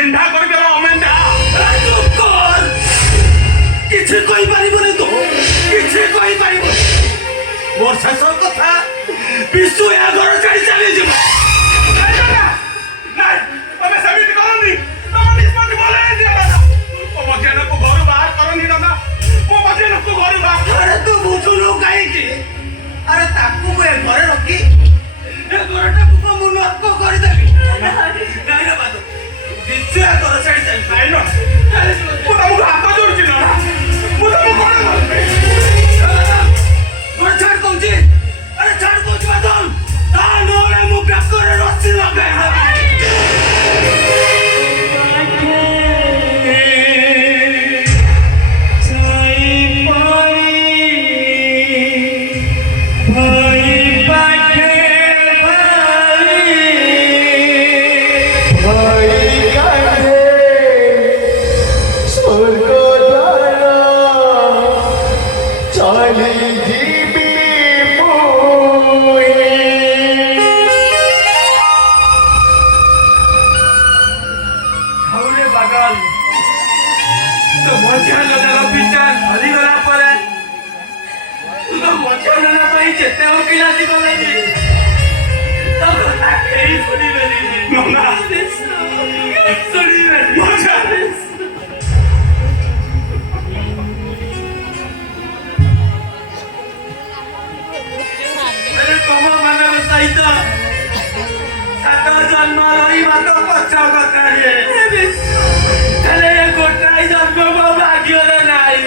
মেন্ঢা করে দেব মেন্ঢা চুপ কর কিছু কই পারিবনি তো কিছু কই পারিব মোর শেষ কথা বিশু এ ঘর ছাড়ি চালি যাব নাই তবে সেমিতি করনি তোমার নিষ্পত্তি বলে দিয়ে না ও মজেনকু ঘরু বাহার করনি না ও মজেনকু ঘরু বাহার আরে তু বুঝুলু কাইকি আরে তাকু মু এ ঘরে রখি এ ঘরটা কুকো মু নষ্ট করে দেবি নাই রে বাদ বিশু এ ঘর ছাড়ি চালি নাই না ମୁଁ ତମକୁ ହାତ ଯୋଡୁଛି ନା ମୁଁ ତମକୁ କଣ କରିବି ঘর ছাড় কইছি আরে ছাড় কইছি বাদল তা নরে মু বেকরে রসি লাগাই জন্ম রহিবা তো পচ্ছা কথা রে গোটাই জন্ম ভাগ্যরে নাই